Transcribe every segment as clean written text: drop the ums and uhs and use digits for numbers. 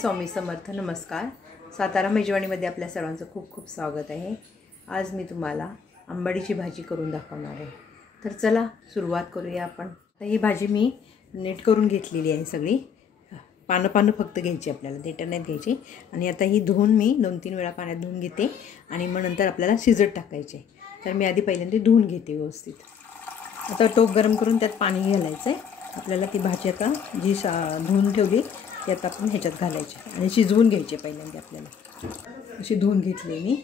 स्वामी समर्थ. नमस्कार. सातारा मेजवानीमध्ये आपल्या सर्वांचं खूप खूप स्वागत आहे. आज मी तुम्हाला आंबाडीची भाजी करून दाखवणार आहे. तर चला सुरुवात करूया आपण. तर ही भाजी मी नीट करून घेतलेली आहे. सगळी पानं फक्त घ्यायची, आपल्याला देठ नाहीत घ्यायची. आणि आता ही धुवून मी 2-3 वेळा पाण्यात धुवून घेते आणि मग नंतर आपल्याला शिजत टाकायचे. तर मी आधी पहिल्यांदा धुवून घेते व्यवस्थित. आता टोप गरम करून त्यात पाणी घालायचं आहे. आपल्याला ती भाजी आता जी धुवून ठेवली ती आता आपण ह्याच्यात घालायची आणि शिजवून घ्यायचे. पहिल्यांदा आपल्याला अशी धुवून घेतली मी,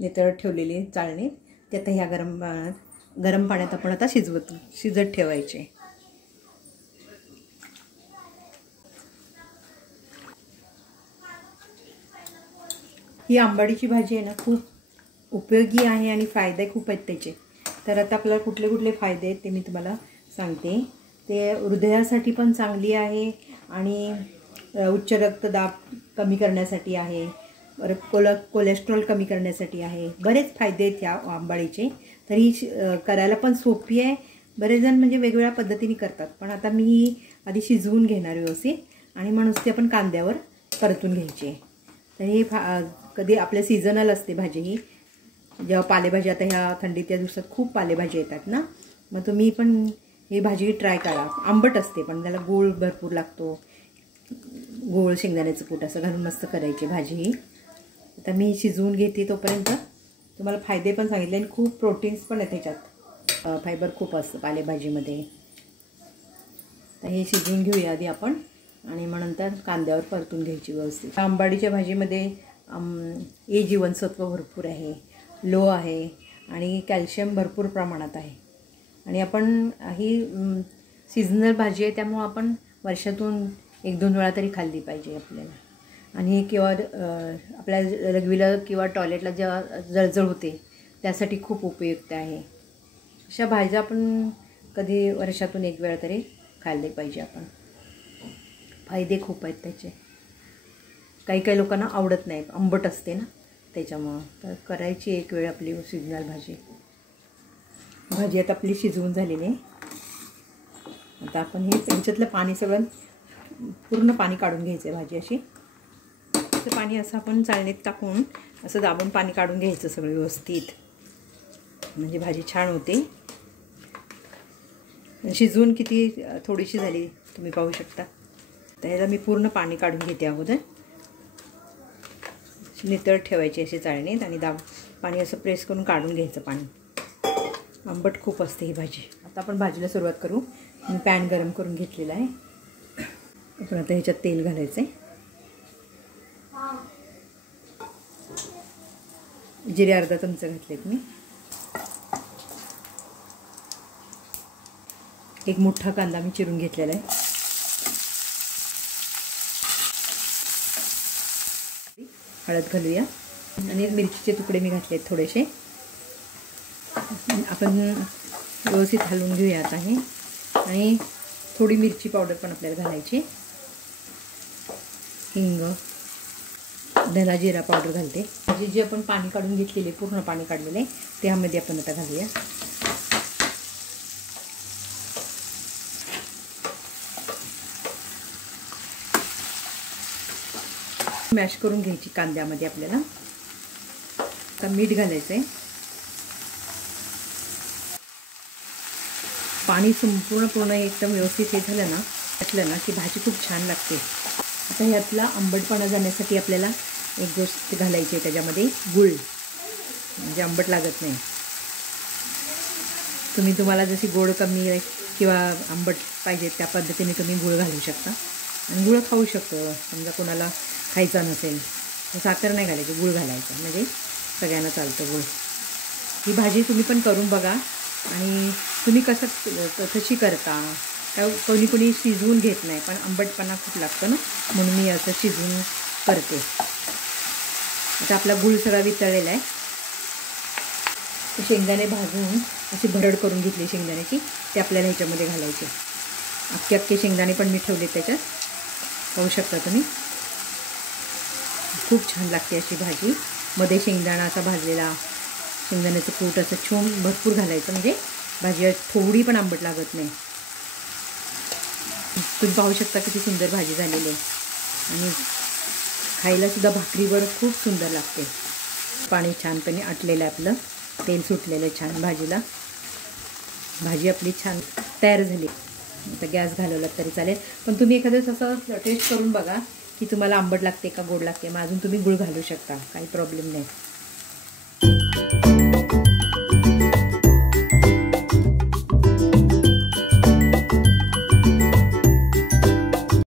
नितळत ठेवलेली चाळणी. ते आता ह्या गरम पाण्यात आपण आता शिजत ठेवायचे. ही आंबाडीची भाजी आहे ना, खूप उपयोगी आहे आणि फायदे खूप आहेत त्याचे. तर आता आपल्याला कुठले कुठले फायदे आहेत ते मी तुम्हाला सांगते. ते हृदयासाठी पण चांगली आहे आणि उच्च रक्तदाब कमी करण्यासाठी आहे, कोलेस्ट्रॉल कमी करण्यासाठी आहे. बरेच फायदे आहेत ह्या आंबाडीचे. तरी करायला पण सोपी आहे. बरेच जण म्हणजे वेगवेगळ्या पद्धतीने करतात, पण आता मी ही आधी शिजवून घेणार व्यवस्थित आणि म्हणून ती आपण कांद्यावर परतून घ्यायची. तर ही कधी आपल्या सीझनल असते भाजी ही. जेव्हा पालेभाजी, आता ह्या थंडीच्या दिवसात खूप पालेभाजी येतात ना, मग तुम्ही पण ही भाजी ट्राय करा. आंबट असते पण त्याला गोळ भरपूर लागतो. गोळ शेंगदाण्याचं कूट असं घालून मस्त करायची भाजी ही. आता मी शिजवून घेते तोपर्यंत तुम्हाला फायदे पण सांगितले. आणि खूप प्रोटीन्स पण आहेत त्याच्यात, फायबर खूप असतं पालेभाजीमध्ये. तर हे शिजवून घेऊया आधी आपण आणि मग नंतर कांद्यावर परतून घ्यायची व्यवस्थित. आंबाडीच्या भाजीमध्ये ए जीवनसत्व भरपूर आहे, लो आहे आणि कॅल्शियम भरपूर प्रमाणात आहे. आणि आपण ही सीझनल भाजी आहे, त्यामुळं आपण वर्षातून 1-2 वेळा तरी खाल्ली पाहिजे आपल्याला. आणि किंवा आपल्या रगवीला किंवा टॉयलेटला जेव्हा जळजळ होते त्यासाठी खूप उपयुक्त आहे. अशा भाज्या आपण कधी वर्षातून 1 वेळा तरी खाल्ली पाहिजे आपण. फायदे खूप आहेत त्याचे. काही लोकांना आवडत नाही, आंबट असते ना त्याच्यामुळं. तर करायची 1 वेळ आपली सीझनल भाजी. भाजी आता आपली शिजवून झालेली आहे. आता आपण हे ह्याच्यातलं पाणी सगळं पूर्ण पाणी काढून घ्यायचं. भाजी अशी असं पाणी असं आपण चाळणीत टाकून असं दाबून पाणी काढून घ्यायचं सगळं व्यवस्थित, म्हणजे भाजी छान होते. शिजवून किती थोडीशी झाली तुम्ही पाहू शकता. तर ह्याला मी पूर्ण पाणी काढून घेते अगोदर. नितळत ठेवायची अशी चाळणीत आणि पाणी असं प्रेस करून काढून घ्यायचं पाणी. आंबट खूप असते ही भाजी. आता आपण भाजीला सुरुवात करू. मी पॅन गरम करून घेतलेला आहे. आपण आता ह्याच्यात तेल घालायचं आहे. जिरे अर्धा चमचा घातलेत मी. 1 मोठा कांदा मी चिरून घेतलेला आहे. हळद घालूया आणि मिरचीचे तुकडे मी घातलेत थोडेसे. आपण व्यवस्थित हलवून घेऊया आता हे. आणि थोडी मिरची पावडर पण आपल्याला घालायची. हिंग, धना जिरा पावडर घालते. भाजी जी आपण पाणी काढून घेतलेले, पूर्ण पाणी काढलेले, त्यामध्ये आपण आता घालूया. मॅश करून घ्यायची कांद्यामध्ये आपल्याला. आता मीठ घालायचं आहे. पाणी पूर्ण एकदम व्यवस्थित हे झालं ना की भाजी खूप छान लागते. आता ह्यातला आंबटपणा जाण्यासाठी आपल्याला एक गोष्ट घालायची आहे त्याच्यामध्ये, गूळ, म्हणजे आंबट लागत नाही. तुम्हाला जशी गोड कमी किंवा आंबट पाहिजे त्या पद्धतीने तुम्ही गूळ घालू शकता. आणि गूळ खाऊ शकतो. समजा कोणाला खायचा नसेल तर साखर नाही घालायची, गूळ घालायचं, म्हणजे सगळ्यांना चालतं गूळ. ही भाजी तुम्ही पण करून बघा. आणि तुम्ही कशी करता, कोणी शिजवून घेत नाही, पण आंबटपणा खूप लागतं ना, म्हणून मी असं शिजवून करते. आता आपला गूळ सगळा वितळलेला आहे. शेंगदाणे भाजून अशी भरड करून घेतली शेंगदाण्याची, ते आपल्याला ह्याच्यामध्ये घालायचे. अख्खे शेंगदाणे पण मी ठेवले त्याच्यात, पाहू शकता तुम्ही. खूप छान लागते अशी भाजी. मध्ये शेंगदाणा असा भाजलेला, शेंगदाण्याचं कूट असं छान भरपूर घालायचं, म्हणजे भाजी थोडी पण आंबट लागत नाही. तुम्ही पाहू शकता किती सुंदर भाजी झालेली आहे. आणि खायलासुद्धा भाकरीवर खूप सुंदर लागते. पाणी छानपणे आटलेलं आहे, आपलं तेल सुटलेलं छान भाजीला. भाजी आपली छान तयार झाली. आता गॅस घालवला तरी चालेल, पण तुम्ही एखादं असं टेस्ट करून बघा की तुम्हाला आंबट लागते का गोड लागते. मग अजून तुम्ही गूळ घालू शकता, काही प्रॉब्लेम नाही.